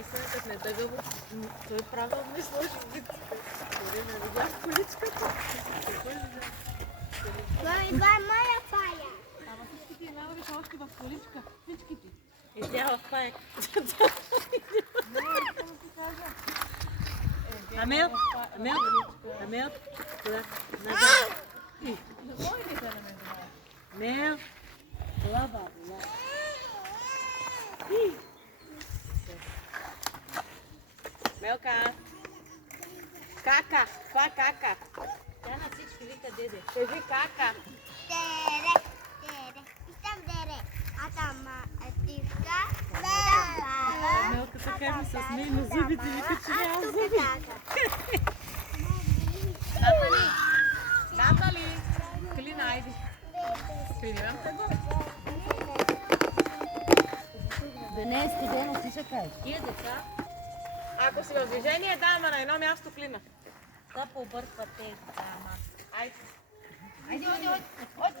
наистина, като не тъгаво, той правилно ми сложи виците. Дори не видях количката. Мами, това е моя пая. Ама всичките и навали са още в количка. Всичките. И тя в пая. Амел, куда? Назад. Амел, лаба, Мелка. Кака, това кака. Тя на всички вика деде. Кажи кака. Дере, дере. Искам дере. А там тивка. Мелка така ми се смее на зъбите, вика, че няма зъби. Натали, Клина, айди. Тренирам те го. Да не е студено, ти ще кажеш. Тия деца, ако си в движение, да, ама на едно място Клина. Да побъркват тези деца, ама. Айде. Айде, айде, айде.